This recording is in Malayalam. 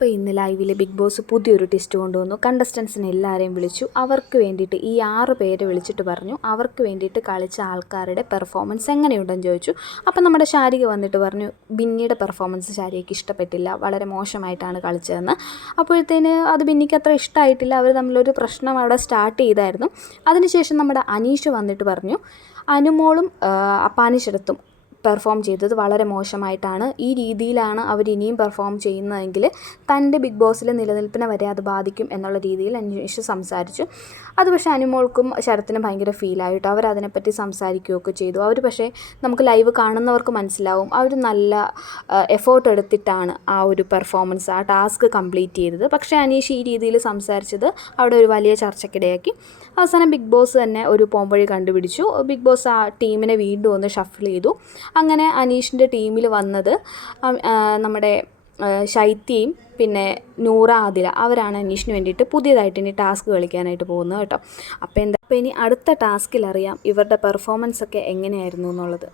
അപ്പോൾ ഇന്ന് ലൈവിൽ ബിഗ് ബോസ് പുതിയൊരു ടെസ്റ്റ് കൊണ്ടുവന്നു. കണ്ടസ്റ്റൻസിനെ എല്ലാവരെയും വിളിച്ചു. അവർക്ക് വേണ്ടിയിട്ട് ഈ 6 പേരെ വിളിച്ചിട്ട് പറഞ്ഞു അവർക്ക് വേണ്ടിയിട്ട് കളിച്ച ആൾക്കാരുടെ പെർഫോമൻസ് എങ്ങനെയുണ്ടെന്ന് ചോദിച്ചു. അപ്പോൾ നമ്മുടെ ശാരിക വന്നിട്ട് പറഞ്ഞു ബിന്നിയുടെ പെർഫോമൻസ് ശാരികയ്ക്ക് ഇഷ്ടപ്പെട്ടില്ല, വളരെ മോശമായിട്ടാണ് കളിച്ചതെന്ന്. അപ്പോഴത്തേന് അത് ബിന്നിക്ക് അത്ര ഇഷ്ടമായിട്ടില്ല. അവർ തമ്മിലൊരു പ്രശ്നം അവിടെ സ്റ്റാർട്ട് ചെയ്തായിരുന്നു. അതിനുശേഷം നമ്മുടെ അനീഷ് വന്നിട്ട് പറഞ്ഞു അനുമോളും അപ്പാനിശരത്തും പെർഫോം ചെയ്തത് വളരെ മോശമായിട്ടാണ്. ഈ രീതിയിലാണ് അവരിനിയും പെർഫോം ചെയ്യുന്നതെങ്കിൽ തൻ്റെ ബിഗ് ബോസിലെ നിലനിൽപ്പിനെ വരെ അത് ബാധിക്കും എന്നുള്ള രീതിയിൽ അന്വേഷിച്ച് സംസാരിച്ചു. അത് പക്ഷേ അനുമോൾക്കും ശരത്തിനും ഭയങ്കര ഫീലായിട്ട് അവരതിനെപ്പറ്റി സംസാരിക്കുകയൊക്കെ ചെയ്തു. അവർ പക്ഷേ നമുക്ക് ലൈവ് കാണുന്നവർക്ക് മനസ്സിലാവും അവർ നല്ല എഫേർട്ട് എടുത്തിട്ടാണ് ആ ഒരു പെർഫോമൻസ് ആ ടാസ്ക് കംപ്ലീറ്റ് ചെയ്തത്. പക്ഷേ അനീഷ് ഈ രീതിയിൽ സംസാരിച്ചത് അവിടെ ഒരു വലിയ ചർച്ചയ്ക്കിടയാക്കി. അവസാനം ബിഗ് ബോസ് തന്നെ ഒരു പോംവഴി കണ്ടുപിടിച്ചു. ബിഗ് ബോസ് ആ ടീമിനെ വീണ്ടും ഒന്ന് ഷഫിൾ ചെയ്തു. അങ്ങനെ അനീഷിൻ്റെ ടീമിൽ വന്നത് നമ്മുടെ ശൈത്യയും പിന്നെ നൂറ ആദില അവരാണ് അനീഷിന് വേണ്ടിയിട്ട് പുതിയതായിട്ട് ഇനി ടാസ്ക് കളിക്കാനായിട്ട് പോകുന്നത് കേട്ടോ. അപ്പോൾ ഇനി അടുത്ത ടാസ്കിൽ അറിയാം ഇവരുടെ പെർഫോമൻസ് ഒക്കെ എങ്ങനെയായിരുന്നു എന്നുള്ളത്.